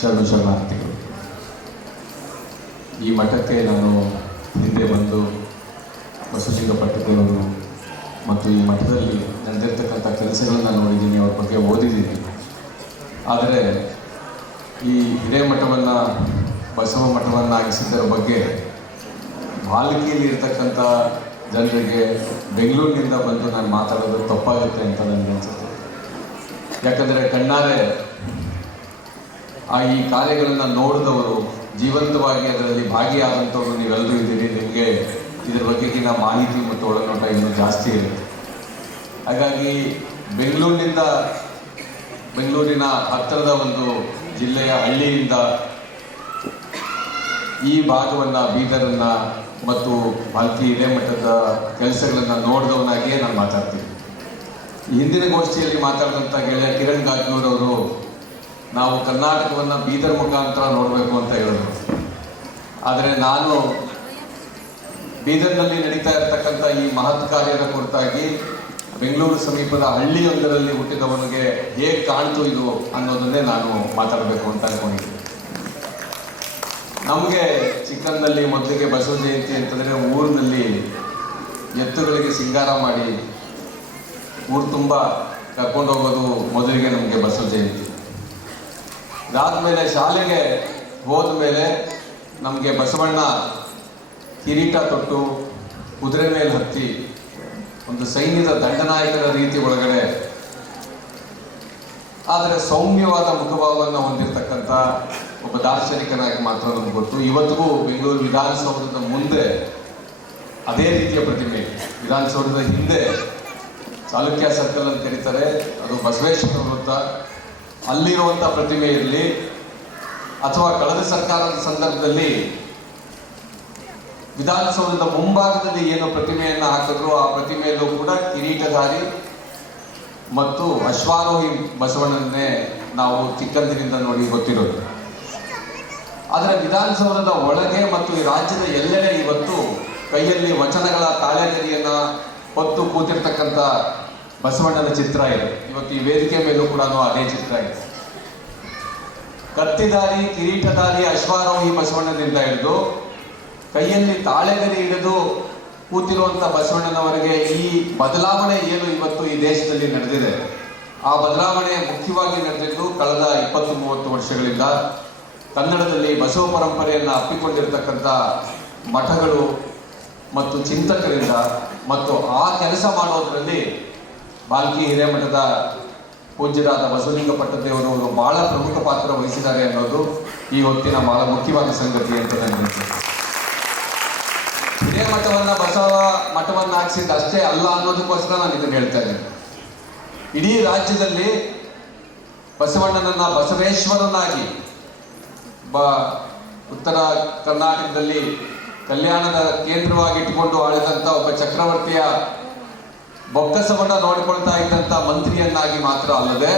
ಶರಣಾರ್ಥಿಗಳು. ಈ ಮಠಕ್ಕೆ ನಾನು ಹಿಂದೆ ಬಂದು ಬಸವಲಿಂಗ ಪಟ್ಟದೇವರು ಮತ್ತು ಈ ಮಠದಲ್ಲಿ ನಡೆದಿರ್ತಕ್ಕಂಥ ಕೆಲಸಗಳನ್ನು ನೋಡಿದ್ದೀನಿ, ಅವ್ರ ಬಗ್ಗೆ ಓದಿದ್ದೀನಿ. ಆದರೆ ಈ ಹಿರೇಮಠವನ್ನು ಬಸವ ಮಠವನ್ನಾಗಿಸಿದ್ದರ ಬಗ್ಗೆ ಬಾಲ್ಕಿಯಲ್ಲಿ ಇರ್ತಕ್ಕಂಥ ಜನರಿಗೆ ಬೆಂಗಳೂರಿನಿಂದ ಬಂದು ನಾನು ಮಾತಾಡೋದು ತಪ್ಪಾಗುತ್ತೆ ಅಂತ ನನಗೆ ಅನಿಸುತ್ತೆ. ಯಾಕಂದರೆ ಕಣ್ಣಾರೆ ಈ ಕಾರ್ಯಗಳನ್ನು ನೋಡಿದವರು, ಜೀವಂತವಾಗಿ ಅದರಲ್ಲಿ ಭಾಗಿಯಾದಂಥವರು ನೀವೆಲ್ಲರೂ ಇದ್ದೀರಿ. ನಿಮಗೆ ಇದರ ಬಗೆಗಿನ ಮಾಹಿತಿ ಮತ್ತು ಒಳನೋಟ ಇನ್ನೂ ಜಾಸ್ತಿ ಇರುತ್ತೆ. ಹಾಗಾಗಿ ಬೆಂಗಳೂರಿನ ಹತ್ತಿರದ ಒಂದು ಜಿಲ್ಲೆಯ ಹಳ್ಳಿಯಿಂದ ಈ ಭಾಗವನ್ನು, ಬೀದರನ್ನು ಮತ್ತು ಬಾಲ್ಕಿ ಹಿರೇಮಠದ ಕೆಲಸಗಳನ್ನು ನೋಡಿದವನಾಗಿಯೇ ನಾನು ಮಾತಾಡ್ತೀನಿ. ಹಿಂದಿನ ಗೋಷ್ಠಿಯಲ್ಲಿ ಮಾತಾಡಿದಂಥ ಗೆಳೆಯ ಕಿರಣ್ ಗಾಜ್ನೂರವರು ನಾವು ಕರ್ನಾಟಕವನ್ನು ಬೀದರ್ ಮುಖಾಂತರ ನೋಡಬೇಕು ಅಂತ ಹೇಳಿದ್ರು. ಆದರೆ ನಾನು ಬೀದರ್ನಲ್ಲಿ ನಡೀತಾ ಇರತಕ್ಕಂಥ ಈ ಮಹತ್ ಕಾರ್ಯದ ಕುರಿತಾಗಿ ಬೆಂಗಳೂರು ಸಮೀಪದ ಹಳ್ಳಿಯೊಂದರಲ್ಲಿ ಹುಟ್ಟಿದವನಿಗೆ ಹೇಗೆ ಕಾಣ್ತು ಇದು ಅನ್ನೋದನ್ನೇ ನಾನು ಮಾತಾಡಬೇಕು ಅಂತ ಅನ್ಕೊಂಡಿದ್ದೆ. ನಮಗೆ ಚಿಕ್ಕಂದಲ್ಲಿ ಮೊದಲಿಗೆ ಬಸವ ಜಯಂತಿ ಅಂತಂದರೆ ಊರಿನಲ್ಲಿ ಎತ್ತುಗಳಿಗೆ ಸಿಂಗಾರ ಮಾಡಿ ಊರು ತುಂಬ ಕರ್ಕೊಂಡು ಹೋಗೋದು ಮೊದಲಿಗೆ ನಮಗೆ ಬಸವ ಜಯಂತಿ. ಅದಾದಮೇಲೆ ಶಾಲೆಗೆ ಹೋದ ಮೇಲೆ ನಮಗೆ ಬಸವಣ್ಣ ಕಿರೀಟ ತೊಟ್ಟು ಕುದುರೆ ಮೇಲೆ ಹತ್ತಿ ಒಂದು ಸೈನ್ಯದ ದಂಡನಾಯಕರ ರೀತಿ ಒಳಗಡೆ, ಆದರೆ ಸೌಮ್ಯವಾದ ಮುಖಭಾವವನ್ನು ಹೊಂದಿರತಕ್ಕಂಥ ಒಬ್ಬ ದಾರ್ಶನಿಕನಾಗಿ ಮಾತ್ರ ನಮ್ಗೆ ಗೊತ್ತು. ಇವತ್ತಿಗೂ ಬೆಂಗಳೂರು ವಿಧಾನಸೌಧದ ಮುಂದೆ ಅದೇ ರೀತಿಯ ಪ್ರತಿಮೆ, ವಿಧಾನಸೌಧದ ಹಿಂದೆ ಚಾಲುಕ್ಯ ಸರ್ಕಲ್ ಅಂತ ಕರೀತಾರೆ, ಅದು ಬಸವೇಶ್ವರ ವೃತ್ತ, ಅಲ್ಲಿರುವಂಥ ಪ್ರತಿಮೆ ಇರಲಿ, ಅಥವಾ ಕಳೆದ ಸರ್ಕಾರದ ಸಂದರ್ಭದಲ್ಲಿ ವಿಧಾನಸೌಧದ ಮುಂಭಾಗದಲ್ಲಿ ಏನು ಪ್ರತಿಮೆಯನ್ನು ಹಾಕಿದ್ರು ಆ ಪ್ರತಿಮೆಯಲ್ಲೂ ಕೂಡ ಕಿರೀಟಧಾರಿ ಮತ್ತು ಅಶ್ವಾರೋಹಿ ಬಸವಣ್ಣನ್ನೇ ನಾವು ಚಿಕ್ಕಂದಿನಿಂದ ನೋಡಿ ಗೊತ್ತಿರೋದು. ಆದರೆ ವಿಧಾನಸೌಧದ ಒಳಗೆ ಮತ್ತು ಈ ರಾಜ್ಯದ ಎಲ್ಲೆಡೆ ಇವತ್ತು ಕೈಯಲ್ಲಿ ವಚನಗಳ ತಾಳೆಗರಿಯನ್ನು ಹೊತ್ತು ಕೂತಿರ್ತಕ್ಕಂಥ ಬಸವಣ್ಣನ ಚಿತ್ರ ಇದೆ. ಇವತ್ತು ಈ ವೇದಿಕೆ ಮೇಲೂ ಕೂಡ ಅದೇ ಚಿತ್ರ ಇದೆ. ಕತ್ತಿಧಾರಿ, ಕಿರೀಟಧಾರಿ, ಅಶ್ವಾರೋಹಿ ಬಸವಣ್ಣನಿಂದ ಹಿಡಿದು ಕೈಯಲ್ಲಿ ತಾಳೆಗರಿ ಹಿಡಿದು ಕೂತಿರುವಂಥ ಬಸವಣ್ಣನವರೆಗೆ ಈ ಬದಲಾವಣೆ ಏನು ಇವತ್ತು ಈ ದೇಶದಲ್ಲಿ ನಡೆದಿದೆ, ಆ ಬದಲಾವಣೆ ಮುಖ್ಯವಾಗಿ ನಡೆದಿದ್ದು ಕಳೆದ 20-30 ವರ್ಷಗಳಿಂದ ಕನ್ನಡದಲ್ಲಿ ಬಸವ ಪರಂಪರೆಯನ್ನು ಅಪ್ಪಿಕೊಂಡಿರ್ತಕ್ಕಂಥ ಮಠಗಳು ಮತ್ತು ಚಿಂತಕರಿಂದ, ಮತ್ತು ಆ ಕೆಲಸ ಮಾಡೋದರಲ್ಲಿ ಬಾಲ್ಕಿ ಹಿರೇಮಠದ ಪೂಜ್ಯರಾದ ಬಸವಲಿಂಗ ಪಟ್ಟದೇವರವರು ಬಹಳ ಪ್ರಮುಖ ಪಾತ್ರ ವಹಿಸಿದ್ದಾರೆ ಅನ್ನೋದು ಈ ಹೊತ್ತಿನ ಬಹಳ ಮುಖ್ಯವಾದ ಸಂಗತಿ ಅಂತ ನನಗೆ. ಹಿರೇಮಠವನ್ನು ಬಸವ ಮಠವನ್ನಾಗಿಸಿದ್ದು ಅಷ್ಟೇ ಅಲ್ಲ ಅನ್ನೋದಕ್ಕೋಸ್ಕರ ನಾನು ಇದನ್ನು ಹೇಳ್ತಾ ಇದ್ದೇನೆ. ಇಡೀ ರಾಜ್ಯದಲ್ಲಿ ಬಸವಣ್ಣನನ್ನ ಬಸವೇಶ್ವರನಾಗಿ ಉತ್ತರ ಕರ್ನಾಟಕದಲ್ಲಿ ಕಲ್ಯಾಣದ ಕೇಂದ್ರವಾಗಿ ಇಟ್ಟುಕೊಂಡು ಆಳಿದಂಥ ಒಬ್ಬ ಚಕ್ರವರ್ತಿಯ ಬೊಕ್ಕಸವನ್ನ ನೋಡಿಕೊಳ್ತಾ ಇದ್ದಂಥ ಮಂತ್ರಿಯನ್ನಾಗಿ ಮಾತ್ರ ಅಲ್ಲದೆ,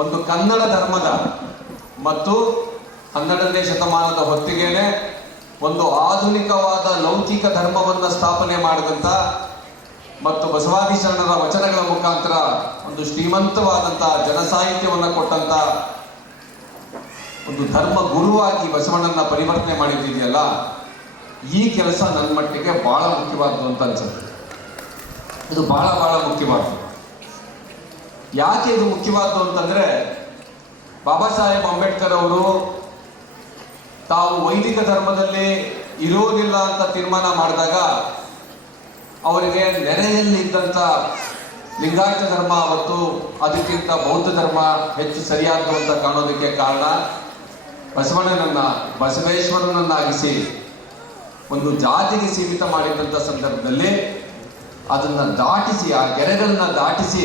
ಒಂದು ಕನ್ನಡ ಧರ್ಮದ ಮತ್ತು 12ನೇ ಶತಮಾನದ ಹೊತ್ತಿಗೆನೆ ಒಂದು ಆಧುನಿಕವಾದ ಲೌಕಿಕ ಧರ್ಮವನ್ನು ಸ್ಥಾಪನೆ ಮಾಡಿದಂಥ ಮತ್ತು ಬಸವಾದಿ ಶರಣರ ವಚನಗಳ ಮುಖಾಂತರ ಒಂದು ಶ್ರೀಮಂತವಾದಂಥ ಜನಸಾಹಿತ್ಯವನ್ನು ಕೊಟ್ಟಂಥ ಒಂದು ಧರ್ಮ ಗುರುವಾಗಿ ಬಸವಣ್ಣನ ಪರಿವರ್ತನೆ ಮಾಡಿದ್ದಿದೆಯಲ್ಲ, ಈ ಕೆಲಸ ನನ್ನ ಮಟ್ಟಿಗೆ ಬಹಳ ಮುಖ್ಯವಾದ್ದು ಅಂತ ಅನ್ಸುತ್ತೆ. ಇದು ಬಹಳ ಮುಖ್ಯವಾದ್ದು. ಯಾಕೆ ಇದು ಮುಖ್ಯವಾದ್ದು ಅಂತಂದ್ರೆ, ಬಾಬಾ ಸಾಹೇಬ್ ಅಂಬೇಡ್ಕರ್ ಅವರು ತಾವು ವೈದಿಕ ಧರ್ಮದಲ್ಲಿ ಇರೋದಿಲ್ಲ ಅಂತ ತೀರ್ಮಾನ ಮಾಡಿದಾಗ ಅವರಿಗೆ ನೆರೆಯಲ್ಲಿ ಇದ್ದಂಥ ಲಿಂಗಾಯತ ಧರ್ಮ ಮತ್ತು ಅದಕ್ಕಿಂತ ಬೌದ್ಧ ಧರ್ಮ ಹೆಚ್ಚು ಸರಿಯಾದ್ದು ಅಂತ ಕಾಣೋದಕ್ಕೆ ಕಾರಣ, ಬಸವಣ್ಣನನ್ನ ಬಸವೇಶ್ವರನನ್ನಾಗಿಸಿ ಒಂದು ಜಾತಿಗೆ ಸೀಮಿತ ಮಾಡಿದಂಥ ಸಂದರ್ಭದಲ್ಲಿ ಅದನ್ನು ದಾಟಿಸಿ, ಆ ಗೆರೆಗಳನ್ನ ದಾಟಿಸಿ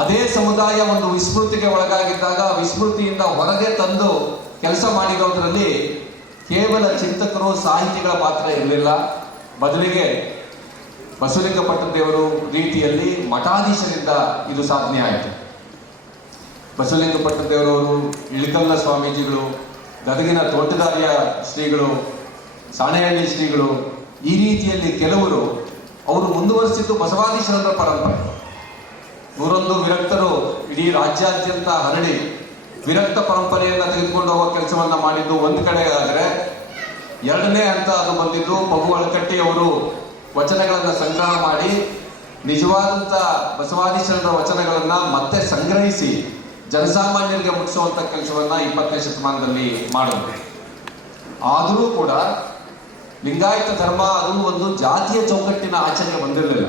ಅದೇ ಸಮುದಾಯ ಒಂದು ವಿಸ್ಮೃತಿಗೆ ಒಳಗಾಗಿದ್ದಾಗ ವಿಸ್ಮೃತಿಯಿಂದ ಹೊರಗೆ ತಂದು ಕೆಲಸ ಮಾಡಿರೋದ್ರಲ್ಲಿ ಕೇವಲ ಚಿಂತಕರು, ಸಾಹಿತಿಗಳ ಪಾತ್ರ ಇರಲಿಲ್ಲ. ಬದಲಿಗೆ ಬಸವಲಿಂಗ ಪಟ್ಟದೇವರು ರೀತಿಯಲ್ಲಿ ಮಠಾಧೀಶರಿಂದ ಇದು ಸಾಧನೆ ಆಯಿತು. ಬಸವಲಿಂಗ ಪಟ್ಟದೇವರವರು, ಇಳಕಲ್ಲ ಸ್ವಾಮೀಜಿಗಳು, ಗದಗಿನ ತೋಟದಾರಿಯ ಶ್ರೀಗಳು, ಸಾಣೆಹಳ್ಳಿ ಶ್ರೀಗಳು, ಈ ರೀತಿಯಲ್ಲಿ ಕೆಲವರು ಅವರು ಮುಂದುವರಿಸಿದ್ದು ಬಸವಾದಿ ಶರಣರ ಪರಂಪರೆ. 101 ವಿರಕ್ತರು ಇಡೀ ರಾಜ್ಯಾದ್ಯಂತ ಹರಡಿ ವಿರಕ್ತ ಪರಂಪರೆಯನ್ನ ತೆಗೆದುಕೊಂಡು ಹೋಗೋ ಕೆಲಸವನ್ನ ಮಾಡಿದ್ದು ಒಂದು ಕಡೆಗಾದ್ರೆ, ಎರಡನೇ ಹಂತ ಅದು ಬಂದಿದ್ದು ಮಗು ಅಳಕಟ್ಟಿ ಅವರು ವಚನಗಳನ್ನ ಸಂಗ್ರಹ ಮಾಡಿ ನಿಜವಾದಂತ ಬಸವಾದಿಶರಣರ ವಚನಗಳನ್ನ ಮತ್ತೆ ಸಂಗ್ರಹಿಸಿ ಜನಸಾಮಾನ್ಯರಿಗೆ ಮುಟ್ಟಿಸುವಂತ ಕೆಲಸವನ್ನ 20ನೇ ಶತಮಾನದಲ್ಲಿ ಮಾಡಿದ್ರು. ಆದರೂ ಕೂಡ ಲಿಂಗಾಯತ ಧರ್ಮ ಅದು ಒಂದು ಜಾತಿಯ ಚೌಕಟ್ಟಿನ ಆಚರಣೆ ಬಂದಿರಲಿಲ್ಲ.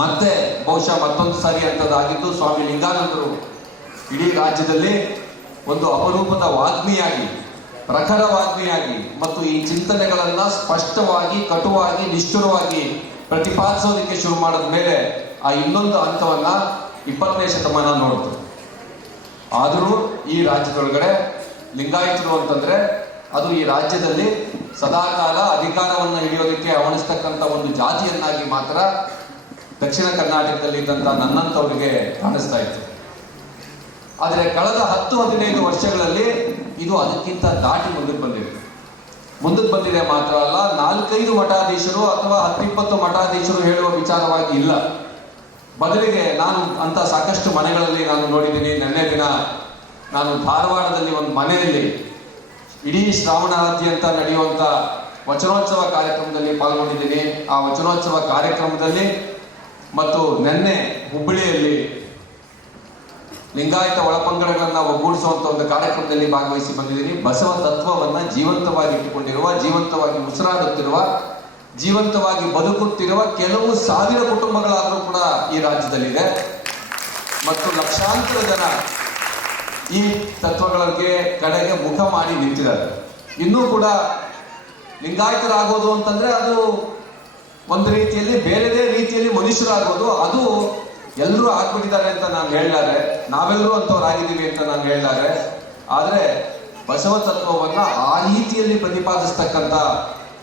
ಮತ್ತೆ ಬಹುಶಃ ಮತ್ತೊಂದು ಸಾರಿ ಅಂತದಾಗಿದ್ದು ಸ್ವಾಮಿ ಲಿಂಗಾನಂದರು ಇಡೀ ರಾಜ್ಯದಲ್ಲಿ ಒಂದು ಅಪರೂಪದ ವಾಗ್ಮಿಯಾಗಿ, ಪ್ರಖರ ವಾಗ್ಮಿಯಾಗಿ ಮತ್ತು ಈ ಚಿಂತನೆಗಳನ್ನ ಸ್ಪಷ್ಟವಾಗಿ, ಕಟುವಾಗಿ, ನಿಷ್ಠುರವಾಗಿ ಪ್ರತಿಪಾದಿಸೋದಕ್ಕೆ ಶುರು ಮಾಡಿದ ಮೇಲೆ ಆ ಇನ್ನೊಂದು ಹಂತವನ್ನ 20ನೇ ಶತಮಾನ ನೋಡ್ತು. ಆದರೂ ಈ ರಾಜ್ಯದೊಳಗಡೆ ಲಿಂಗಾಯತರು ಅಂತಂದ್ರೆ ಅದು ಈ ರಾಜ್ಯದಲ್ಲಿ ಸದಾಕಾಲ ಅಧಿಕಾರವನ್ನು ಹಿಡಿಯೋದಕ್ಕೆ ಅವಣಿಸ್ತಕ್ಕಂಥ ಒಂದು ಜಾತಿಯನ್ನಾಗಿ ಮಾತ್ರ ದಕ್ಷಿಣ ಕರ್ನಾಟಕದಲ್ಲಿ ಇದ್ದಂಥ ನನ್ನಂಥವರಿಗೆ ಕಾಣಿಸ್ತಾ ಇತ್ತು. ಆದರೆ ಕಳೆದ 10-15 ವರ್ಷಗಳಲ್ಲಿ ಇದು ಅದಕ್ಕಿಂತ ದಾಟಿ ಮುಂದಕ್ಕೆ ಬಂದಿದೆ ಮಾತ್ರ ಅಲ್ಲ, 4-5 ಮಠಾಧೀಶರು ಅಥವಾ 10-20 ಮಠಾಧೀಶರು ಹೇಳುವ ವಿಚಾರವಾಗಿ ಇಲ್ಲ. ಬದಲಿಗೆ ನಾನು ಅಂತ ಸಾಕಷ್ಟು ಮನೆಗಳಲ್ಲಿ ನಾನು ನೋಡಿದ್ದೀನಿ. ನಿನ್ನೆ ದಿನ ನಾನು ಧಾರವಾಡದಲ್ಲಿ ಒಂದು ಮನೆಯಲ್ಲಿ ಇಡೀ ಶ್ರಾವಣಾದ್ಯಂತ ನಡೆಯುವಂತ ವಚನೋತ್ಸವ ಕಾರ್ಯಕ್ರಮದಲ್ಲಿ ಪಾಲ್ಗೊಂಡಿದ್ದೀನಿ. ಆ ವಚನೋತ್ಸವ ಕಾರ್ಯಕ್ರಮದಲ್ಲಿ ಮತ್ತು ನಿನ್ನೆ ಹುಬ್ಬಳ್ಳಿಯಲ್ಲಿ ಲಿಂಗಾಯತ ಒಳಪಂಗಡಗಳನ್ನ ಒಗ್ಗೂಡಿಸುವಂತ ಒಂದು ಕಾರ್ಯಕ್ರಮದಲ್ಲಿ ಭಾಗವಹಿಸಿ ಬಂದಿದ್ದೀನಿ. ಬಸವ ತತ್ವವನ್ನ ಜೀವಂತವಾಗಿ ಇಟ್ಟುಕೊಂಡಿರುವ, ಜೀವಂತವಾಗಿ ಉಸಿರಾಡುತ್ತಿರುವ, ಜೀವಂತವಾಗಿ ಬದುಕುತ್ತಿರುವ ಕೆಲವು ಸಾವಿರ ಕುಟುಂಬಗಳಾದರೂ ಕೂಡ ಈ ರಾಜ್ಯದಲ್ಲಿದೆ. ಮತ್ತು ಲಕ್ಷಾಂತರ ಜನ ಈ ತತ್ವಗಳಿಗೆ ಕಡೆಗೆ ಮುಖ ಮಾಡಿ ನಿಂತಿದ್ದಾರೆ. ಇನ್ನೂ ಕೂಡ ಲಿಂಗಾಯತರಾಗೋದು ಅಂತಂದ್ರೆ ಅದು ಒಂದು ರೀತಿಯಲ್ಲಿ ಬೇರೆದೇ ರೀತಿಯಲ್ಲಿ ಮನುಷ್ಯರಾಗೋದು, ಅದು ಎಲ್ಲರೂ ಆಗ್ಬಿಟ್ಟಿದ್ದಾರೆ ಅಂತ ನಾನು ಹೇಳಲಾರೆ, ನಾವೆಲ್ಲರೂ ಅಂಥವ್ರಾಗಿದ್ದೀವಿ ಅಂತ ನಾನು ಹೇಳಲಾರೆ. ಆದರೆ ಬಸವ ತತ್ವವನ್ನ ಆ ರೀತಿಯಲ್ಲಿ ಪ್ರತಿಪಾದಿಸ್ತಕ್ಕಂಥ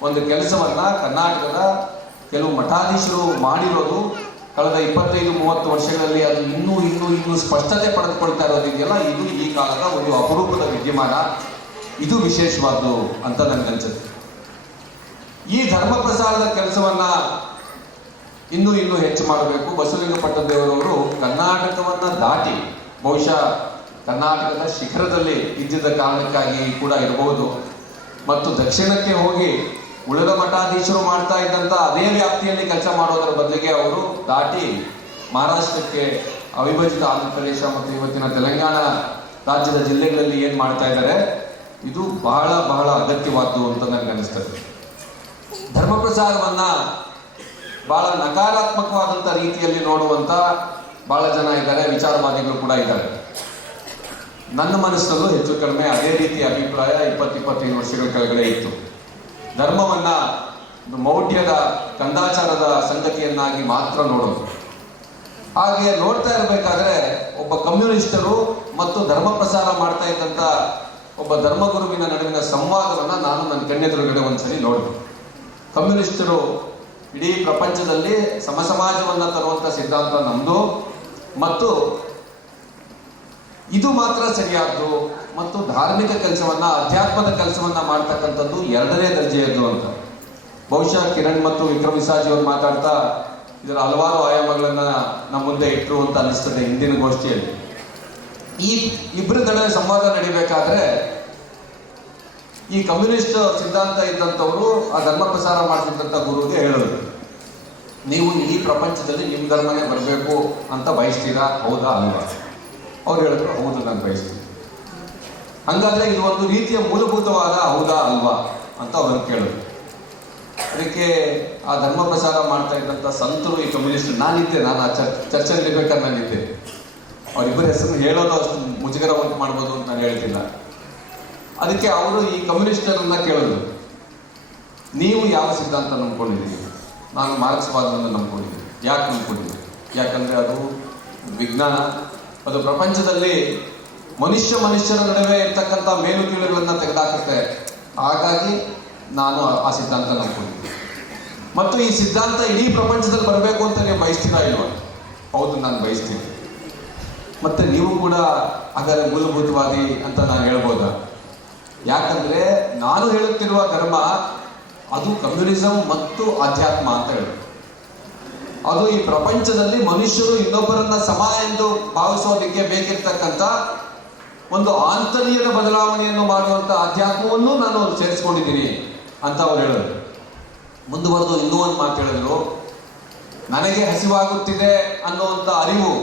ಒಂದು ಕೆಲಸವನ್ನ ಕರ್ನಾಟಕದ ಕೆಲವು ಮಠಾಧೀಶರು ಮಾಡಿರೋದು ಕಳೆದ 25-30 ವರ್ಷಗಳಲ್ಲಿ ಅದು ಇನ್ನೂ ಸ್ಪಷ್ಟತೆ ಪಡೆದುಕೊಳ್ತಾ ಇರೋದಿದೆಯಲ್ಲ, ಇದು ಈ ಕಾಲದ ಒಂದು ಅಪರೂಪದ ವಿದ್ಯಮಾನ. ಇದು ವಿಶೇಷವಾದ್ದು ಅಂತ ನನಗನ್ಸುತ್ತೆ. ಈ ಧರ್ಮ ಪ್ರಸಾರದ ಕೆಲಸವನ್ನ ಇನ್ನೂ ಹೆಚ್ಚು ಮಾಡಬೇಕು. ಬಸವಲಿಂಗ ಪಟ್ಟದೇವರವರು ಕರ್ನಾಟಕವನ್ನ ದಾಟಿ ಬಹುಶಃ ಕರ್ನಾಟಕದ ಶಿಖರದಲ್ಲಿ ಇದ್ದಿದ್ದ ಕಾರಣಕ್ಕಾಗಿ ಕೂಡ ಇರಬಹುದು, ಮತ್ತು ದಕ್ಷಿಣಕ್ಕೆ ಹೋಗಿ ಉಳಿದ ಮಠಾಧೀಶರು ಮಾಡ್ತಾ ಇದ್ದಂತ ಅದೇ ವ್ಯಾಪ್ತಿಯಲ್ಲಿ ಕೆಲಸ ಮಾಡೋದರ ಬದಲಿಗೆ ಅವರು ದಾಟಿ ಮಹಾರಾಷ್ಟ್ರಕ್ಕೆ, ಅವಿಭಜಿತ ಆಂಧ್ರ ಪ್ರದೇಶ ಮತ್ತು ಇವತ್ತಿನ ತೆಲಂಗಾಣ ರಾಜ್ಯದ ಜಿಲ್ಲೆಗಳಲ್ಲಿ ಏನ್ ಮಾಡ್ತಾ ಇದ್ದಾರೆ, ಇದು ಬಹಳ ಬಹಳ ಅಗತ್ಯವಾದ್ದು ಅಂತ ನನಗೆ ಅನಿಸ್ತದೆ. ಧರ್ಮ ಪ್ರಸಾರವನ್ನ ಬಹಳ ನಕಾರಾತ್ಮಕವಾದಂತ ರೀತಿಯಲ್ಲಿ ನೋಡುವಂತ ಬಹಳ ಜನ ಇದ್ದಾರೆ, ವಿಚಾರವಾದಿಗಳು ಕೂಡ ಇದ್ದಾರೆ. ನನ್ನ ಮನಸ್ಸಲ್ಲೂ ಹೆಚ್ಚು ಕಡಿಮೆ ಅದೇ ರೀತಿಯ ಅಭಿಪ್ರಾಯ 20-25 ವರ್ಷಗಳ ಕೆಳಗಡೆ ಇತ್ತು. ಧರ್ಮವನ್ನ ಒಂದು ಮೌಢ್ಯದ, ಕಂದಾಚಾರದ ಸಂಗತಿಯನ್ನಾಗಿ ಮಾತ್ರ ನೋಡೋದು. ಹಾಗೆ ನೋಡ್ತಾ ಇರಬೇಕಾದ್ರೆ ಒಬ್ಬ ಕಮ್ಯುನಿಸ್ಟರು ಮತ್ತು ಧರ್ಮ ಪ್ರಸಾರ ಮಾಡ್ತಾ ಇದ್ದಂತ ಒಬ್ಬ ಧರ್ಮಗುರುವಿನ ನಡುವಿನ ಸಂವಾದವನ್ನ ನಾನು ನನ್ನ ಕಣ್ಣೆದುರುಗಡೆ ಒಂದ್ಸರಿ ನೋಡಿದೆ. ಕಮ್ಯುನಿಸ್ಟರು ಇಡೀ ಪ್ರಪಂಚದಲ್ಲಿ ಸಮಸಮಾಜವನ್ನ ತರುವಂತ ಸಿದ್ಧಾಂತ ನಮ್ದು, ಮತ್ತು ಇದು ಮಾತ್ರ ಸರಿಯಾದ್ದು, ಮತ್ತು ಧಾರ್ಮಿಕ ಕೆಲಸವನ್ನ, ಅಧ್ಯಾತ್ಮದ ಕೆಲಸವನ್ನ ಮಾಡ್ತಕ್ಕಂಥದ್ದು 2ನೇ ದರ್ಜೆಯದ್ದು ಅಂತ. ಬಹುಶಃ ಕಿರಣ್ ಮತ್ತು ವಿಕ್ರಮ್ ವಿಸಾಜಿ ಅವರು ಮಾತಾಡ್ತಾ ಇದರ ಹಲವಾರು ಆಯಾಮಗಳನ್ನ ನಮ್ಮ ಮುಂದೆ ಇಟ್ಟರು ಅಂತ ಅನಿಸ್ತದೆ ಹಿಂದಿನ ಗೋಷ್ಠಿಯಲ್ಲಿ. ಈ ಇಬ್ಬರ ನಡುವೆ ಸಂವಾದ ನಡಿಬೇಕಾದ್ರೆ ಈ ಕಮ್ಯುನಿಸ್ಟ್ ಸಿದ್ಧಾಂತ ಇದ್ದಂಥವರು ಆ ಧರ್ಮ ಪ್ರಸಾರ ಮಾಡ್ತಿದ್ದಂಥ ಗುರುಗೆ ಹೇಳಿದ್ರು, ನೀವು ಇಡೀ ಪ್ರಪಂಚದಲ್ಲಿ ನಿಮ್ಮ ಧರ್ಮನೇ ಬರಬೇಕು ಅಂತ ಬಯಸ್ತೀರಾ, ಹೌದಾ ಅಲ್ವಾ? ಅವ್ರು ಹೇಳಿದ್ರು, ಹೌದು ನಾನು ಬಯಸ್ತೀನಿ. ಹಂಗಾದ್ರೆ ಇದು ಒಂದು ರೀತಿಯ ಮೂಲಭೂತವಾದ ಹೌದಾ ಅಲ್ವಾ ಅಂತ ಅವ್ರನ್ನ ಕೇಳಿದ್ರು. ಅದಕ್ಕೆ ಆ ಧರ್ಮ ಪ್ರಸಾರ ಮಾಡ್ತಾ ಇದ್ದಂಥ ಸಂತರು, ಈ ಕಮ್ಯುನಿಸ್ಟ್, ನಾನು ಆ ಚರ್ಚೆಯಲ್ಲಿ ಇರ್ಬೇಕಾದ್ರೆ ನಾನಿದ್ದೆ. ಅವರಿಬ್ಬರ ಹೆಸರು ಹೇಳೋದು ಅಷ್ಟು ಮುಜುಗರ ಉಂಟು ಮಾಡ್ಬೋದು ಅಂತ ನಾನು ಹೇಳ್ತಿಲ್ಲ. ಅದಕ್ಕೆ ಅವರು ಈ ಕಮ್ಯುನಿಸ್ಟರನ್ನ ಕೇಳಿದ್ರು, ನೀವು ಯಾವ ಸಿದ್ಧಾಂತ ನಂಬ್ಕೊಂಡಿದ್ದೀರಿ? ನಾನು ಮಾರ್ಕ್ಸ್ವಾದವನ್ನು ನಂಬ್ಕೊಂಡಿದ್ದೀನಿ. ಯಾಕೆ ನಂಬ್ಕೊಂಡಿದ್ದೀನಿ? ಯಾಕಂದ್ರೆ ಅದು ವಿಜ್ಞಾನ, ಅದು ಪ್ರಪಂಚದಲ್ಲಿ ಮನುಷ್ಯರ ನಡುವೆ ಇರ್ತಕ್ಕಂಥ ಮೇಲು ಕೀಳುಗಳನ್ನ ತೆಗೆದಾಕುತ್ತೆ. ಹಾಗಾಗಿ ನಾನು ಆ ಸಿದ್ಧಾಂತ ನಂಬ್ಕೊಂಡಿದ್ದೀನಿ. ಮತ್ತು ಈ ಸಿದ್ಧಾಂತ ಇಡೀ ಪ್ರಪಂಚದಲ್ಲಿ ಬರಬೇಕು ಅಂತ ನೀವು ಬಯಸ್ತೀರಾ ಇಲ್ವಾ? ಹೌದು, ನಾನು ಬಯಸ್ತೀನಿ. ಮತ್ತೆ ನೀವು ಕೂಡ ಹಾಗಾದ್ರೆ ಮೂಲಭೂತವಾದಿ ಅಂತ ನಾನು ಹೇಳ್ಬೋದಾ? ಯಾಕಂದ್ರೆ ನಾನು ಹೇಳುತ್ತಿರುವ ಧರ್ಮ ಅದು ಕಮ್ಯುನಿಸಂ ಮತ್ತು ಅಧ್ಯಾತ್ಮ ಅಂತ ಹೇಳಿ, ಅದು ಈ ಪ್ರಪಂಚದಲ್ಲಿ ಮನುಷ್ಯರು ಇನ್ನೊಬ್ಬರನ್ನ ಸಮ ಎಂದು ಭಾವಿಸೋದಕ್ಕೆ ಬೇಕಿರ್ತಕ್ಕಂಥ ಒಂದು ಆಂತರ್ಯದ ಬದಲಾವಣೆಯನ್ನು ಮಾಡುವಂಥ ಅಧ್ಯಾತ್ಮವನ್ನು ನಾನು ಸೇರಿಸ್ಕೊಂಡಿದ್ದೀನಿ ಅಂತ ಅವ್ರು ಹೇಳಿದ್ರು. ಮುಂದುವರೆದು ಇನ್ನೂ ಒಂದು ಮಾತು ಹೇಳಿದ್ರು, ನನಗೆ ಹಸಿವಾಗುತ್ತಿದೆ ಅನ್ನುವಂಥ ಅರಿವು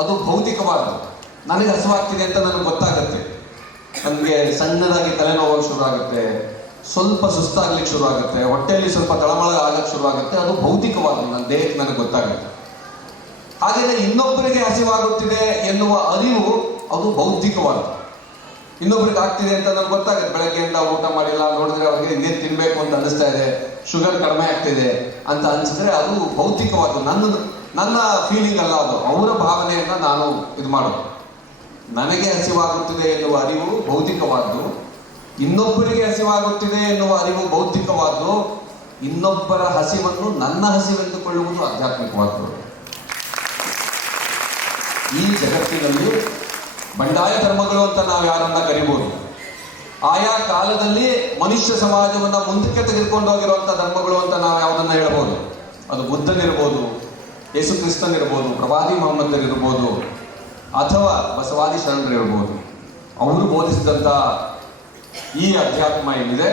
ಅದು ಭೌತಿಕವಾದ್ದು. ನನಗೆ ಹಸಿವಾಗ್ತಿದೆ ಅಂತ ನನಗೆ ಗೊತ್ತಾಗುತ್ತೆ. ನನಗೆ ಸಣ್ಣದಾಗಿ ತಲೆನೋವು ಶುರು ಆಗುತ್ತೆ, ಸ್ವಲ್ಪ ಸುಸ್ತಾಗ್ಲಿಕ್ಕೆ ಶುರು ಆಗುತ್ತೆ, ಹೊಟ್ಟೆಯಲ್ಲಿ ಸ್ವಲ್ಪ ತಳಮಳ ಆಗಕ್ಕೆ ಶುರು ಆಗುತ್ತೆ. ಅದು ಭೌತಿಕವಾದ್ದು, ನನ್ನ ದೇಹಕ್ಕೆ ನನಗೆ ಗೊತ್ತಾಗುತ್ತೆ. ಹಾಗೆಯೇ ಇನ್ನೊಬ್ಬರಿಗೆ ಹಸಿವಾಗುತ್ತಿದೆ ಎನ್ನುವ ಅರಿವು ಅದು ಬೌದ್ಧಿಕವಾದ್ದು. ಇನ್ನೊಬ್ರಿಗೆ ಆಗ್ತಿದೆ ಅಂತ ನನಗೆ ಗೊತ್ತಾಗುತ್ತೆ. ಬೆಳಗ್ಗೆಯಿಂದ ಊಟ ಮಾಡಿಲ್ಲ, ನೋಡಿದ್ರೆ ಅವ್ರಿಗೆ ಇನ್ನೇನು ತಿನ್ಬೇಕು ಅಂತ ಅನಿಸ್ತಾ ಇದೆ, ಶುಗರ್ ಕಡಿಮೆ ಆಗ್ತಿದೆ ಅಂತ ಅನಿಸಿದ್ರೆ ಅದು ಭೌತಿಕವಾದ್ದು. ನನ್ನ ಫೀಲಿಂಗ್ ಅಲ್ಲ, ಅದು ಅವರ ಭಾವನೆಯನ್ನ ನಾನು ಇದು ಮಾಡೋದು. ನನಗೆ ಹಸಿವಾಗುತ್ತಿದೆ ಎನ್ನುವ ಅರಿವು ಭೌತಿಕವಾದ್ದು, ಇನ್ನೊಬ್ಬರಿಗೆ ಹಸಿವಾಗುತ್ತಿದೆ ಎನ್ನುವ ಅರಿವು ಭೌತಿಕವಾದ್ದು, ಇನ್ನೊಬ್ಬರ ಹಸಿವನ್ನು ನನ್ನ ಹಸಿವೆಂದುಕೊಳ್ಳುವುದು ಆಧ್ಯಾತ್ಮಿಕವಾದ್ದು. ಈ ಜಗತ್ತಿನಲ್ಲಿ ಬಂಡಾಯ ಧರ್ಮಗಳು ಅಂತ ನಾವು ಯಾರನ್ನ ಕರಿಬಹುದು. ಆಯಾ ಕಾಲದಲ್ಲಿ ಮನುಷ್ಯ ಸಮಾಜವನ್ನ ಮುಂದಕ್ಕೆ ತೆಗೆದುಕೊಂಡು ಹೋಗಿರುವಂತ ಧರ್ಮಗಳು ಅಂತ ನಾವು ಯಾವುದನ್ನ ಹೇಳ್ಬೋದು. ಅದು ಬುದ್ಧನಿರ್ಬೋದು, ಯೇಸು ಕ್ರಿಸ್ತನಿರ್ಬೋದು, ಪ್ರವಾದಿ ಮೊಹಮ್ಮದರಿರ್ಬೋದು, ಅಥವಾ ಬಸವಾದಿ ಶರಣರಿರ್ಬೋದು. ಅವರು ಬೋಧಿಸಿದಂಥ ಈ ಅಧ್ಯಾತ್ಮ ಏನಿದೆ,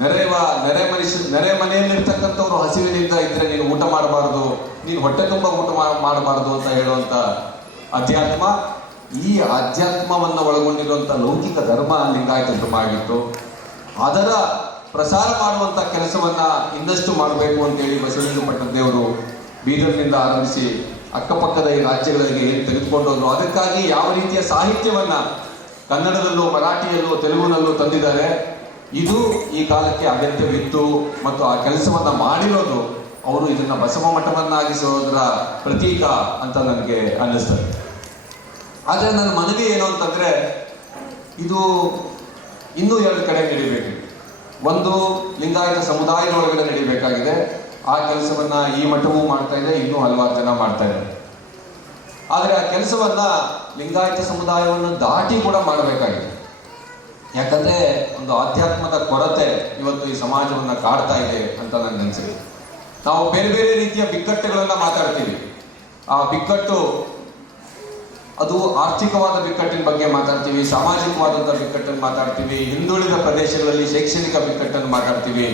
ನೆರೆ ಮನೆಯಲ್ಲಿರ್ತಕ್ಕಂಥವ್ರು ಹಸಿವಿನಿಂದ ಇದ್ರೆ ನೀನು ಊಟ ಮಾಡಬಾರ್ದು, ನೀನು ಹೊಟ್ಟೆ ತುಂಬ ಊಟ ಮಾಡಬಾರ್ದು ಅಂತ ಹೇಳುವಂಥ ಅಧ್ಯಾತ್ಮ, ಈ ಅಧ್ಯಾತ್ಮವನ್ನು ಒಳಗೊಂಡಿರುವಂಥ ಲೌಕಿಕ ಧರ್ಮ ಲಿಂಗಾಯತ ಧರ್ಮ ಆಗಿತ್ತು. ಅದರ ಪ್ರಸಾರ ಮಾಡುವಂಥ ಕೆಲಸವನ್ನ ಇನ್ನಷ್ಟು ಮಾಡಬೇಕು ಅಂತೇಳಿ ಬಸವಲಿಂಗ ಪಟ್ಟದೇವರು ಬೀದರ್ನಿಂದ ಆರಂಭಿಸಿ ಅಕ್ಕಪಕ್ಕದ ಈ ರಾಜ್ಯಗಳಿಗೆ ಏನು ತೆಗೆದುಕೊಂಡು ಹೋದ್ರು. ಅದಕ್ಕಾಗಿ ಯಾವ ರೀತಿಯ ಸಾಹಿತ್ಯವನ್ನ ಕನ್ನಡದಲ್ಲೂ, ಮರಾಠಿಯಲ್ಲೂ, ತೆಲುಗುನಲ್ಲೂ ತಂದಿದ್ದಾರೆ. ಇದು ಈ ಕಾಲಕ್ಕೆ ಅಗತ್ಯವಿತ್ತು ಮತ್ತು ಆ ಕೆಲಸವನ್ನ ಮಾಡಿರೋದು ಅವರು ಇದನ್ನ ಬಸವ ಮಠವನ್ನಾಗಿಸೋದ್ರ ಪ್ರತೀಕ ಅಂತ ನನಗೆ ಅನ್ನಿಸ್ತದೆ. ಆದರೆ ನನ್ನ ಮನವಿ ಏನು ಅಂತಂದ್ರೆ, ಇದು ಇನ್ನೂ ಎರಡು ಕಡೆ ನಡೀಬೇಕು. ಒಂದು ಲಿಂಗಾಯತ ಸಮುದಾಯದೊಳಗಡೆ ನಡೀಬೇಕಾಗಿದೆ. ಆ ಕೆಲಸವನ್ನ ಈ ಮಠವೂ ಮಾಡ್ತಾ ಇದೆ, ಇನ್ನೂ ಹಲವಾರು ಜನ ಮಾಡ್ತಾ ಇದ್ದಾರೆ. ಆದರೆ ಆ ಕೆಲಸವನ್ನ ಲಿಂಗಾಯತ ಸಮುದಾಯವನ್ನು ದಾಟಿ ಕೂಡ ಮಾಡಬೇಕಾಗಿದೆ. ಯಾಕಂದ್ರೆ ಒಂದು ಆಧ್ಯಾತ್ಮದ ಕೊರತೆ ಇವತ್ತು ಈ ಸಮಾಜವನ್ನ ಕಾಡ್ತಾ ಇದೆ ಅಂತ ನನಗೆ ಅನ್ಸಿದೆ. ನಾವು ಬೇರೆ ಬೇರೆ ರೀತಿಯ ಬಿಕ್ಕಟ್ಟುಗಳನ್ನ ಮಾತಾಡ್ತೀವಿ. ಆ ಬಿಕ್ಕಟ್ಟು ಅದು ಆರ್ಥಿಕವಾದ ಬಿಕ್ಕಟ್ಟಿನ ಬಗ್ಗೆ ಮಾತಾಡ್ತೀವಿ, ಸಾಮಾಜಿಕವಾದಂಥ ಬಿಕ್ಕಟ್ಟನ್ನು ಮಾತಾಡ್ತೀವಿ, ಹಿಂದುಳಿದ ಪ್ರದೇಶಗಳಲ್ಲಿ ಶೈಕ್ಷಣಿಕ ಬಿಕ್ಕಟ್ಟನ್ನು ಮಾತಾಡ್ತೀವಿ.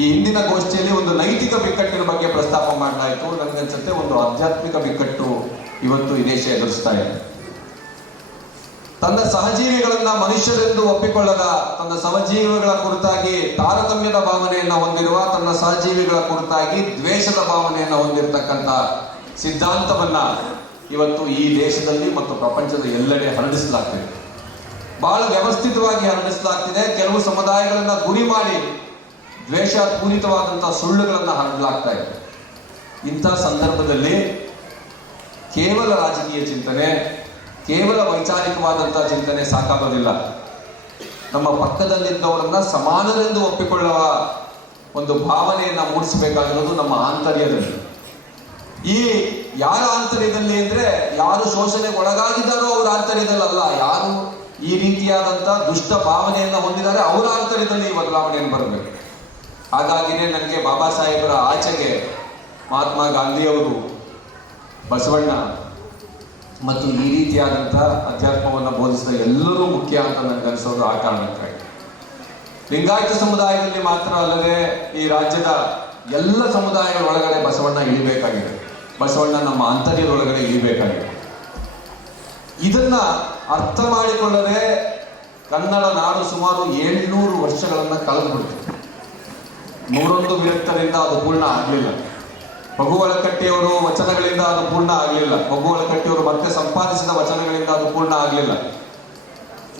ಈ ಹಿಂದಿನ ಗೋಷ್ಠಿಯಲ್ಲಿ ಒಂದು ನೈತಿಕ ಬಿಕ್ಕಟ್ಟಿನ ಬಗ್ಗೆ ಪ್ರಸ್ತಾಪ ಮಾಡಲಾಯಿತು. ನನಗನ್ಸುತ್ತೆ ಒಂದು ಆಧ್ಯಾತ್ಮಿಕ ಬಿಕ್ಕಟ್ಟು ಇವತ್ತು ಈ ದೇಶ ಎದುರಿಸ್ತಾ ಇದೆ. ತನ್ನ ಸಹಜೀವಿಗಳನ್ನ ಮನುಷ್ಯರೆಂದು ಒಪ್ಪಿಕೊಳ್ಳದ, ತನ್ನ ಸಹಜೀವಿಗಳ ಕುರಿತಾಗಿ ತಾರತಮ್ಯದ ಭಾವನೆಯನ್ನು ಹೊಂದಿರುವ, ತನ್ನ ಸಹಜೀವಿಗಳ ಕುರಿತಾಗಿ ದ್ವೇಷದ ಭಾವನೆಯನ್ನು ಹೊಂದಿರತಕ್ಕಂಥ ಸಿದ್ಧಾಂತವನ್ನ ಇವತ್ತು ಈ ದೇಶದಲ್ಲಿ ಮತ್ತು ಪ್ರಪಂಚದ ಎಲ್ಲೆಡೆ ಹರಡಿಸಲಾಗ್ತಿದೆ. ಬಹಳ ವ್ಯವಸ್ಥಿತವಾಗಿ ಹರಡಿಸಲಾಗ್ತಿದೆ. ಕೆಲವು ಸಮುದಾಯಗಳನ್ನ ಗುರಿ ಮಾಡಿ ದ್ವೇಷ ಪೂರಿತವಾದಂತಹ ಸುಳ್ಳುಗಳನ್ನ ಹರಡಲಾಗ್ತಾ ಇದೆ. ಇಂಥ ಸಂದರ್ಭದಲ್ಲಿ ಕೇವಲ ರಾಜಕೀಯ ಚಿಂತನೆ, ಕೇವಲ ವೈಚಾರಿಕವಾದಂತಹ ಚಿಂತನೆ ಸಾಕಾಗೋದಿಲ್ಲ. ನಮ್ಮ ಪಕ್ಕದಲ್ಲಿದ್ದವರನ್ನ ಸಮಾನರೆಂದು ಒಪ್ಪಿಕೊಳ್ಳುವ ಒಂದು ಭಾವನೆಯನ್ನ ಮೂಡಿಸಬೇಕಾಗಿರೋದು ನಮ್ಮ ಆಂತರ್ಯದಲ್ಲಿ. ಈ ಯಾರ ಆಂತರ್ಯದಲ್ಲಿ ಅಂದ್ರೆ, ಯಾರು ಶೋಷಣೆಗೆ ಒಳಗಾಗಿದ್ದಾರೋ ಅವರ ಆಂತರ್ಯದಲ್ಲಲ್ಲ, ಯಾರು ಈ ರೀತಿಯಾದಂಥ ದುಷ್ಟ ಭಾವನೆಯನ್ನು ಹೊಂದಿದ್ದಾರೆ ಅವರ ಆಂತರ್ಯದಲ್ಲಿ ಈ ಬದಲಾವಣೆಯನ್ನು ಬರಬೇಕು. ಹಾಗಾಗಿನೇ ನನಗೆ ಬಾಬಾ ಸಾಹೇಬರ ಆಚೆಗೆ ಮಹಾತ್ಮ ಗಾಂಧಿಯವರು, ಬಸವಣ್ಣ ಮತ್ತು ಈ ರೀತಿಯಾದಂಥ ಅಧ್ಯಾತ್ಮವನ್ನು ಬೋಧಿಸಿದ ಎಲ್ಲರೂ ಮುಖ್ಯ ಅಂತ ನನಗೆ ಅನಿಸೋದು ಆ ಕಾರಣಕ್ಕಾಗಿ. ಲಿಂಗಾಯತ ಸಮುದಾಯದಲ್ಲಿ ಮಾತ್ರ ಅಲ್ಲದೆ ಈ ರಾಜ್ಯದ ಎಲ್ಲ ಸಮುದಾಯಗಳ ಒಳಗಡೆ ಬಸವಣ್ಣ ಇಳಿಬೇಕಾಗಿದೆ. ಬಸವಣ್ಣ ನಮ್ಮ ಆಂತರ್ಯದೊಳಗಡೆ ಇಳಿಬೇಕಾಗಿದೆ. ಇದನ್ನ ಅರ್ಥ ಮಾಡಿಕೊಳ್ಳದೆ ಕನ್ನಡ ನಾಡು ಸುಮಾರು 700 ವರ್ಷಗಳನ್ನ ಕಳೆದುಬಿಡ್ತು. 101 ವಿರಕ್ತರಿಂದ ಅದು ಪೂರ್ಣ ಆಗಲಿಲ್ಲ. ಮಗುವಳಕಟ್ಟಿಯವರು ವಚನಗಳಿಂದ ಅದು ಪೂರ್ಣ ಆಗಲಿಲ್ಲ. ಮಗುವಳಕಟ್ಟಿಯವರು ಮತ್ತೆ ಸಂಪಾದಿಸಿದ ವಚನಗಳಿಂದ ಅದು ಪೂರ್ಣ ಆಗಲಿಲ್ಲ.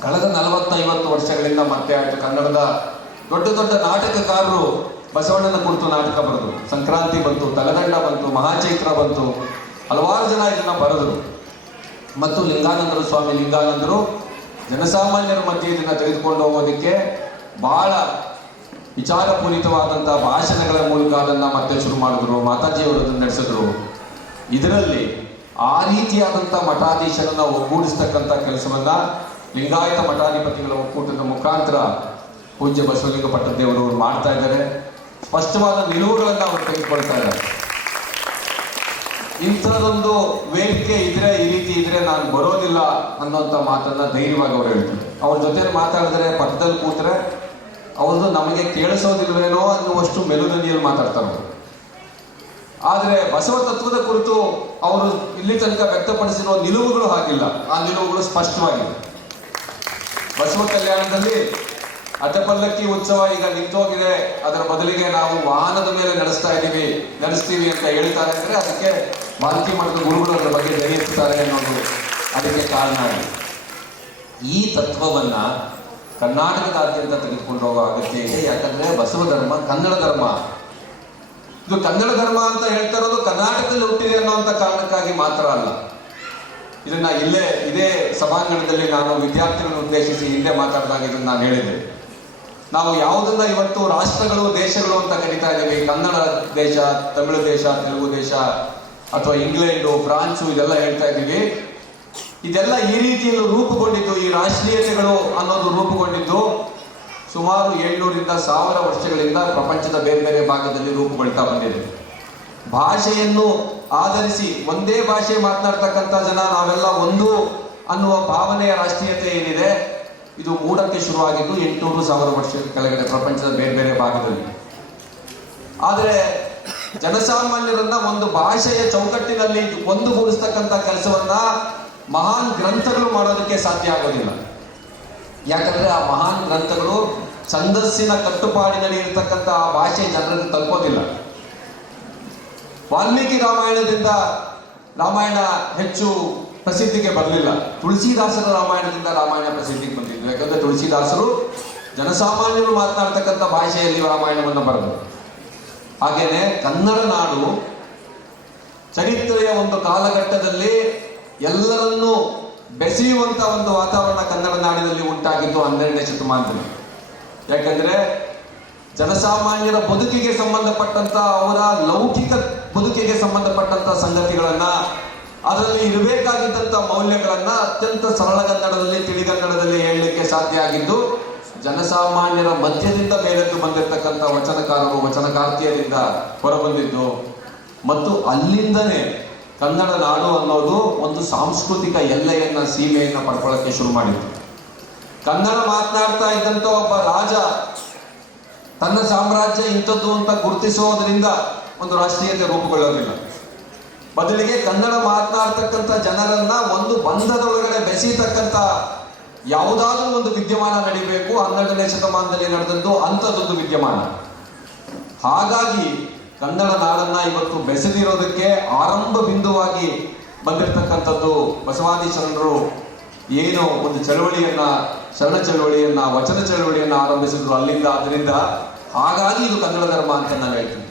ಕಳೆದ 40-50 ವರ್ಷಗಳಿಂದ ಮತ್ತೆ ಆಯಿತು. ಕನ್ನಡದ ದೊಡ್ಡ ದೊಡ್ಡ ನಾಟಕಕಾರರು ಬಸವಣ್ಣನ ಕುರಿತು ನಾಟಕ ಬರೆದರು. ಸಂಕ್ರಾಂತಿ ಬಂತು, ತಲೆದಂಡ ಬಂತು, ಮಹಾಚೈತ್ರ ಬಂತು, ಹಲವಾರು ಜನ ಇದನ್ನ ಬರೆದರು. ಮತ್ತು ಸ್ವಾಮಿ ಲಿಂಗಾನಂದರು ಜನಸಾಮಾನ್ಯರ ಮಧ್ಯೆ ಇದನ್ನ ತೆಗೆದುಕೊಂಡು ಹೋಗೋದಕ್ಕೆ ಬಹಳ ವಿಚಾರಪೂರಿತವಾದಂಥ ಭಾಷಣಗಳ ಮೂಲಕ ಅದನ್ನು ಮತ್ತೆ ಶುರು ಮಾಡಿದ್ರು. ಮಾತಾಜಿಯವರು ಅದನ್ನು ನಡೆಸಿದ್ರು. ಇದರಲ್ಲಿ ಆ ರೀತಿಯಾದಂಥ ಮಠಾಧೀಶರನ್ನ ಒಗ್ಗೂಡಿಸ್ತಕ್ಕಂಥ ಕೆಲಸವನ್ನ ಲಿಂಗಾಯತ ಮಠಾಧಿಪತಿಗಳ ಒಕ್ಕೂಟದ ಮುಖಾಂತರ ಪೂಜ್ಯ ಬಸವಲಿಂಗ ಪಟ್ಟದೇವರು ಮಾಡ್ತಾ ಇದ್ದಾರೆ. ಸ್ಪಷ್ಟವಾದ ನಿಲುವುಗಳನ್ನು ಅವರು ತೆಗೆದುಕೊಳ್ತಾ ಇದ್ದಾರೆ. ಇಂಥದೊಂದು ವೇದಿಕೆ ಇದ್ರೆ ಈ ರೀತಿ ಇದ್ರೆ ನಾನು ಬರೋದಿಲ್ಲ ಅನ್ನೋಂಥ ಮಾತನ್ನ ಧೈರ್ಯವಾಗಿ ಅವ್ರು ಹೇಳ್ತಾರೆ. ಅವ್ರ ಜೊತೆ ಮಾತಾಡಿದ್ರೆ, ಪಕ್ಕದಲ್ಲಿ ಕೂತ್ರೆ ಅವ್ರದ್ದು ನಮಗೆ ಕೇಳಿಸೋದಿಲ್ವೇನೋ ಅನ್ನುವಷ್ಟು ಮೆಲುದನಿಯಲ್ಲಿ ಮಾತಾಡ್ತಾರೆ ಅವರು. ಆದರೆ ಬಸವ ತತ್ವದ ಕುರಿತು ಅವರು ಇಲ್ಲಿ ತನಕ ವ್ಯಕ್ತಪಡಿಸಿರೋ ನಿಲುವುಗಳು ಹಾಗಿಲ್ಲ. ಆ ನಿಲುವುಗಳು ಸ್ಪಷ್ಟವಾಗಿದೆ. ಬಸವ ಕಲ್ಯಾಣದಲ್ಲಿ ಅಡ್ಡಪಲ್ಲಕ್ಕಿ ಉತ್ಸವ ಈಗ ನಿಂತೋಗಿದೆ, ಅದರ ಬದಲಿಗೆ ನಾವು ವಾಹನದ ಮೇಲೆ ನಡೆಸ್ತೀವಿ ಅಂತ ಹೇಳ್ತಾರೆ ಅಂದ್ರೆ ಅದಕ್ಕೆ ಬಾಲ್ಕಿ ಮಠದ ಗುರುಗಳು ಅದರ ಬಗ್ಗೆ ಧೈರ್ಯಿಸ್ತಾರೆ ಅನ್ನೋದು ಅದಕ್ಕೆ ಕಾರಣ ಆಗಿದೆ. ಈ ತತ್ವವನ್ನ ಕರ್ನಾಟಕದಾದ್ಯಂತ ತೆಗೆದುಕೊಂಡು ಹೋಗೋ ಅಗತ್ಯ ಇದೆ. ಯಾಕಂದ್ರೆ ಬಸವ ಧರ್ಮ ಕನ್ನಡ ಧರ್ಮ. ಇದು ಕನ್ನಡ ಧರ್ಮ ಅಂತ ಹೇಳ್ತಾ ಇರೋದು ಕರ್ನಾಟಕದಲ್ಲಿ ಹುಟ್ಟಿದೆ ಅನ್ನೋಂಥ ಕಾರಣಕ್ಕಾಗಿ ಮಾತ್ರ ಅಲ್ಲ. ಇದನ್ನ ಇದೇ ಸಭಾಂಗಣದಲ್ಲಿ ನಾನು ವಿದ್ಯಾರ್ಥಿಗಳನ್ನು ಉದ್ದೇಶಿಸಿ ಹಿಂದೆ ಮಾತಾಡಿದಾಗ ಇದನ್ನ ನಾನು ಹೇಳಿದ್ದೆ. ನಾವು ಯಾವುದನ್ನ ಇವತ್ತು ರಾಷ್ಟ್ರಗಳು, ದೇಶಗಳು ಅಂತ ಕರೀತಾ ಇದ್ದೀವಿ, ಕನ್ನಡ ದೇಶ, ತಮಿಳು ದೇಶ, ತೆಲುಗು ದೇಶ ಅಥವಾ ಇಂಗ್ಲೆಂಡು, ಫ್ರಾನ್ಸು ಇದೆಲ್ಲ ಹೇಳ್ತಾ ಇದ್ದೀವಿ. ಇದೆಲ್ಲ ಈ ರೀತಿಯಲ್ಲಿ ರೂಪುಗೊಂಡಿದ್ದು, ಈ ರಾಷ್ಟ್ರೀಯತೆಗಳು ಅನ್ನೋದು ರೂಪುಗೊಂಡಿದ್ದು ಸುಮಾರು 700ರಿಂದ 1000 ವರ್ಷಗಳಿಂದ ಪ್ರಪಂಚದ ಬೇರೆ ಬೇರೆ ಭಾಗದಲ್ಲಿ ರೂಪುಗೊಳ್ತಾ ಬಂದಿದೆ. ಭಾಷೆಯನ್ನು ಆಧರಿಸಿ ಒಂದೇ ಭಾಷೆ ಮಾತನಾಡ್ತಕ್ಕಂಥ ಜನ ನಾವೆಲ್ಲ ಒಂದು ಅನ್ನುವ ಭಾವನೆಯ ರಾಷ್ಟ್ರೀಯತೆ ಏನಿದೆ, ಇದು ಮೂಡಕ್ಕೆ ಶುರುವಾಗಿದ್ದು 800-1000 ವರ್ಷಗಳ ಕೆಳಗಡೆ ಪ್ರಪಂಚದ ಬೇರೆ ಬೇರೆ ಭಾಗದಲ್ಲಿ. ಆದರೆ ಜನಸಾಮಾನ್ಯರನ್ನ ಒಂದು ಭಾಷೆಯ ಚೌಕಟ್ಟಿನಲ್ಲಿ ಒಂದುಗೂಡಿಸ್ತಕ್ಕಂಥ ಕೆಲಸವನ್ನ ಮಹಾನ್ ಗ್ರಂಥಗಳು ಮಾಡೋದಕ್ಕೆ ಸಾಧ್ಯ ಆಗೋದಿಲ್ಲ. ಯಾಕಂದ್ರೆ ಆ ಮಹಾನ್ ಗ್ರಂಥಗಳು ಛಂದಸ್ಸಿನ ಕಟ್ಟುಪಾಡಿನಲ್ಲಿ ಇರತಕ್ಕಂಥ ಆ ಭಾಷೆ ಜನರಿಗೆ ತಲುಪೋದಿಲ್ಲ. ವಾಲ್ಮೀಕಿ ರಾಮಾಯಣದಿಂದ ರಾಮಾಯಣ ಹೆಚ್ಚು ಪ್ರಸಿದ್ಧಿಗೆ ಬರಲಿಲ್ಲ. ತುಳಸಿದಾಸರ ರಾಮಾಯಣದಿಂದ ರಾಮಾಯಣ ಪ್ರಸಿದ್ಧಿಗೆ ಬಂದಿದ್ದು. ಯಾಕಂದ್ರೆ ತುಳಸಿದಾಸರು ಜನಸಾಮಾನ್ಯರು ಮಾತನಾಡ್ತಕ್ಕಂಥ ಭಾಷೆಯಲ್ಲಿ ರಾಮಾಯಣವನ್ನು ಬರೆದರು. ಹಾಗೇನೆ ಕನ್ನಡ ನಾಡು ಚರಿತ್ರೆಯ ಒಂದು ಕಾಲಘಟ್ಟದಲ್ಲಿ ಎಲ್ಲರನ್ನೂ ಬೆಸೆಯುವಂತ ಒಂದು ವಾತಾವರಣ ಕನ್ನಡ ನಾಡಿನಲ್ಲಿ ಉಂಟಾಗಿದ್ದು 12ನೇ ಶತಮಾನದಲ್ಲಿ. ಯಾಕಂದ್ರೆ ಜನಸಾಮಾನ್ಯರ ಬದುಕಿಗೆ ಸಂಬಂಧಪಟ್ಟಂತ, ಅವರ ಲೌಕಿಕ ಬದುಕಿಗೆ ಸಂಬಂಧಪಟ್ಟಂತ ಸಂಗತಿಗಳನ್ನ, ಅದರಲ್ಲಿ ಇರಬೇಕಾಗಿದ್ದಂಥ ಮೌಲ್ಯಗಳನ್ನ ಅತ್ಯಂತ ಸರಳಗನ್ನಡದಲ್ಲಿ, ತಿಳಿಗನ್ನಡದಲ್ಲಿ ಹೇಳಲಿಕ್ಕೆ ಸಾಧ್ಯ ಆಗಿದ್ದು ಜನಸಾಮಾನ್ಯರ ಮಧ್ಯದಿಂದ ಮೇಲೆದ್ದು ಬಂದಿರತಕ್ಕಂಥ ವಚನಕಾರರು, ವಚನಕಾರ್ತಿಯರಿಂದ ಹೊರಬಂದಿದ್ದು. ಮತ್ತು ಅಲ್ಲಿಂದನೇ ಕನ್ನಡ ನಾಡು ಅನ್ನೋದು ಒಂದು ಸಾಂಸ್ಕೃತಿಕ ಎಲ್ಲೆಯನ್ನ, ಸೀಮೆಯನ್ನ ಪಡ್ಕೊಳ್ಳೋಕ್ಕೆ ಶುರು ಮಾಡಿತ್ತು. ಕನ್ನಡ ಮಾತನಾಡ್ತಾ ಇದ್ದಂಥ ಒಬ್ಬ ರಾಜ ತನ್ನ ಸಾಮ್ರಾಜ್ಯ ಇಂಥದ್ದು ಅಂತ ಗುರುತಿಸೋದ್ರಿಂದ ಒಂದು ರಾಷ್ಟ್ರೀಯತೆ ರೂಪುಗೊಳ್ಳೋದಿಲ್ಲ. ಬದಲಿಗೆ ಕನ್ನಡ ಮಾತನಾಡ್ತಕ್ಕಂಥ ಜನರನ್ನ ಒಂದು ಬಂಧದೊಳಗಡೆ ಬೆಸೆಯತಕ್ಕಂಥ ಯಾವುದಾದ್ರೂ ಒಂದು ವಿದ್ಯಮಾನ ನಡೀಬೇಕು. 12ನೇ ಶತಮಾನದಲ್ಲಿ ನಡೆದದ್ದು ಅಂಥದ್ದೊಂದು ವಿದ್ಯಮಾನ. ಹಾಗಾಗಿ ಕನ್ನಡ ನಾಡನ್ನ ಇವತ್ತು ಬೆಸೆದಿರೋದಕ್ಕೆ ಆರಂಭ ಬಿಂದುವಾಗಿ ಬಂದಿರತಕ್ಕಂಥದ್ದು ಬಸವಾದಿ ಶರಣರು ಏನು ಒಂದು ಚಳವಳಿಯನ್ನ, ಶರಣ ಚಳವಳಿಯನ್ನ, ವಚನ ಚಳವಳಿಯನ್ನ ಆರಂಭಿಸಿದ್ರು ಅಲ್ಲಿಂದ. ಅದರಿಂದ ಹಾಗಾಗಿ ಇದು ಕನ್ನಡ ಧರ್ಮ ಅಂತ ನಾನು ಹೇಳ್ತೀನಿ.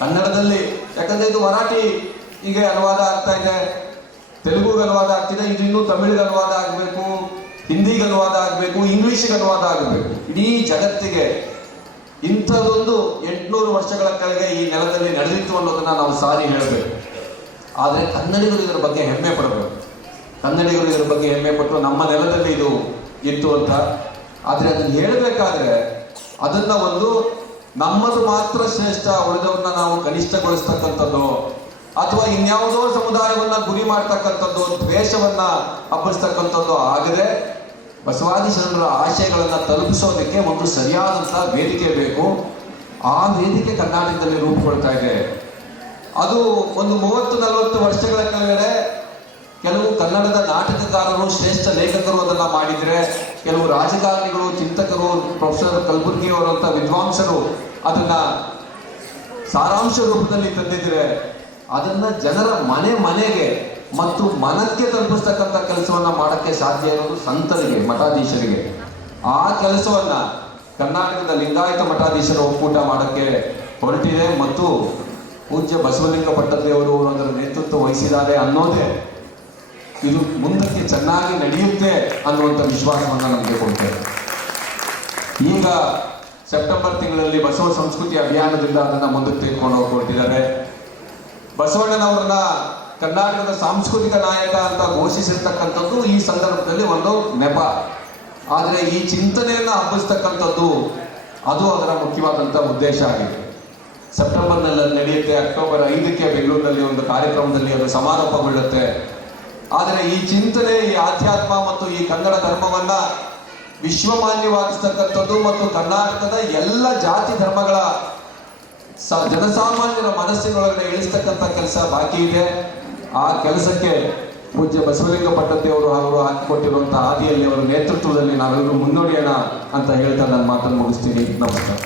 ಕನ್ನಡದಲ್ಲಿ, ಯಾಕಂದ್ರೆ ಇದು ಮರಾಠಿಗೆ ಅನುವಾದ ಆಗ್ತಾ ಇದೆ, ತೆಲುಗುಗೆ ಅನುವಾದ ಆಗ್ತಿದೆ, ಇದು ಇನ್ನೂ ತಮಿಳಿಗೆ ಅನುವಾದ ಆಗಬೇಕು, ಹಿಂದಿಗೆ ಅನುವಾದ ಆಗಬೇಕು, ಇಂಗ್ಲಿಷ್ಗೆ ಅನುವಾದ ಆಗಬೇಕು. ಇಡೀ ಜಗತ್ತಿಗೆ ಇಂಥದ್ದೊಂದು 800 ವರ್ಷಗಳ ಕೆಳಗೆ ಈ ನೆಲದಲ್ಲಿ ನಡೆದಿತ್ತು ಅನ್ನೋದನ್ನ ನಾವು ಸಾರಿ ಹೇಳಬೇಕು. ಆದರೆ ಕನ್ನಡಿಗರು ಇದರ ಬಗ್ಗೆ ಹೆಮ್ಮೆ ಪಡಬೇಕು. ಕನ್ನಡಿಗರು ಇದರ ಬಗ್ಗೆ ಹೆಮ್ಮೆ ಪಟ್ಟು ನಮ್ಮ ನೆಲದಲ್ಲಿ ಇದು ಇತ್ತು ಅಂತ. ಆದರೆ ಅದನ್ನು ಹೇಳಬೇಕಾದ್ರೆ ಅದನ್ನ ಒಂದು ನಮ್ಮದು ಮಾತ್ರ ಶ್ರೇಷ್ಠ, ಉಳಿದವ್ರನ್ನ ನಾವು ಕನಿಷ್ಠಗೊಳಿಸ್ತಕ್ಕಂಥದ್ದು ಅಥವಾ ಇನ್ಯಾವುದೋ ಸಮುದಾಯವನ್ನ ಗುರಿ ಮಾಡ್ತಕ್ಕಂಥದ್ದು, ದ್ವೇಷವನ್ನ ಹಬ್ಬಿಸ್ತಕ್ಕಂಥದ್ದು ಆಗದೆ ಬಸವಾದಿ ಶರಣರ ಆಶಯಗಳನ್ನ ತಲುಪಿಸೋದಕ್ಕೆ ಒಂದು ಸರಿಯಾದಂತಹ ವೇದಿಕೆ ಬೇಕು. ಆ ವೇದಿಕೆ ಕರ್ನಾಟಕದಲ್ಲಿ ರೂಪುಗೊಳ್ತಾ ಇದೆ. ಅದು ಒಂದು 30-40 ವರ್ಷಗಳ ಕೆಳಗಡೆ ಕೆಲವು ಕನ್ನಡದ ನಾಟಕಕಾರರು, ಶ್ರೇಷ್ಠ ಲೇಖಕರು ಅದನ್ನ ಮಾಡಿದ್ರೆ, ಕೆಲವು ರಾಜಕಾರಣಿಗಳು, ಚಿಂತಕರು, ಪ್ರೊಫೆಸರ್ ಕಲಬುರ್ಗಿ ಅವರಂತ ವಿದ್ವಾಂಸರು ಅದನ್ನ ಸಾರಾಂಶ ರೂಪದಲ್ಲಿ ತಂದಿದ್ರೆ ಅದನ್ನ ಜನರ ಮನೆಗೆ ಮತ್ತು ಮನಕ್ಕೆ ತಲುಪಿಸ್ತಕ್ಕಂಥ ಕೆಲಸವನ್ನ ಮಾಡಕ್ಕೆ ಸಾಧ್ಯ ಇರೋದು ಸಂತರಿಗೆ, ಮಠಾಧೀಶರಿಗೆ. ಆ ಕೆಲಸವನ್ನ ಕರ್ನಾಟಕದ ಲಿಂಗಾಯತ ಮಠಾಧೀಶರ ಒಕ್ಕೂಟ ಮಾಡಕ್ಕೆ ಹೊರಟಿದೆ ಮತ್ತು ಪೂಜ್ಯ ಬಸವಲಿಂಗ ಪಟ್ಟದೇವರು ಅದರ ನೇತೃತ್ವ ವಹಿಸಿದ್ದಾರೆ ಅನ್ನೋದೇ ಇದು ಮುಂದಕ್ಕೆ ಚೆನ್ನಾಗಿ ನಡೆಯುತ್ತೆ ಅನ್ನುವಂಥ ವಿಶ್ವಾಸವನ್ನು ನಮಗೆ ಕೊಡ್ತೇವೆ. ಈಗ ಸೆಪ್ಟೆಂಬರ್ ತಿಂಗಳಲ್ಲಿ ಬಸವ ಸಂಸ್ಕೃತಿ ಅಭಿಯಾನದಿಂದ ಅದನ್ನು ಮುಂದಕ್ಕೆ ತೆಗೆದುಕೊಂಡು ಹೊರಟಿದ್ದಾರೆ. ಬಸವಣ್ಣನವರನ್ನ ಕರ್ನಾಟಕದ ಸಾಂಸ್ಕೃತಿಕ ನಾಯಕ ಅಂತ ಘೋಷಿಸಿರ್ತಕ್ಕಂಥದ್ದು ಈ ಸಂದರ್ಭದಲ್ಲಿ ಒಂದು ನೆಪ. ಆದರೆ ಈ ಚಿಂತನೆಯನ್ನ ಹಬ್ಬಿಸ್ತಕ್ಕಂಥದ್ದು ಅದು ಅದರ ಮುಖ್ಯವಾದಂಥ ಉದ್ದೇಶ ಆಗಿದೆ. ಸೆಪ್ಟೆಂಬರ್ನಲ್ಲಿ ನಡೆಯುತ್ತೆ. ಅಕ್ಟೋಬರ್ 5ಕ್ಕೆ ಬೆಂಗಳೂರಿನಲ್ಲಿ ಒಂದು ಕಾರ್ಯಕ್ರಮದಲ್ಲಿ ಅದು ಸಮಾರೋಪಗೊಳ್ಳುತ್ತೆ. ಆದರೆ ಈ ಚಿಂತನೆ, ಈ ಆಧ್ಯಾತ್ಮ ಮತ್ತು ಈ ಕನ್ನಡ ಧರ್ಮವನ್ನ ವಿಶ್ವಮಾನ್ಯವಾಗಿಸ್ತಕ್ಕಂಥದ್ದು ಮತ್ತು ಕರ್ನಾಟಕದ ಎಲ್ಲ ಜಾತಿ ಧರ್ಮಗಳ ಜನಸಾಮಾನ್ಯರ ಮನಸ್ಸಿನೊಳಗಡೆ ಇಳಿಸ್ತಕ್ಕಂಥ ಕೆಲಸ ಬಾಕಿ ಇದೆ. ಆ ಕೆಲಸಕ್ಕೆ ಪೂಜ್ಯ ಬಸವಲಿಂಗ ಪಟ್ಟದ್ದಿಯವರು ಅವರು ಹಾಕಿಕೊಟ್ಟಿರುವಂತಹ ಹಾದಿಯಲ್ಲಿ ಅವರ ನೇತೃತ್ವದಲ್ಲಿ ನಾವೆಲ್ಲರೂ ಮುನ್ನಡೆಯೋಣ ಅಂತ ಹೇಳ್ತಾ ನನ್ನ ಮಾತನ್ನು ಮುಗಿಸ್ತೀನಿ. ನಮಸ್ಕಾರ.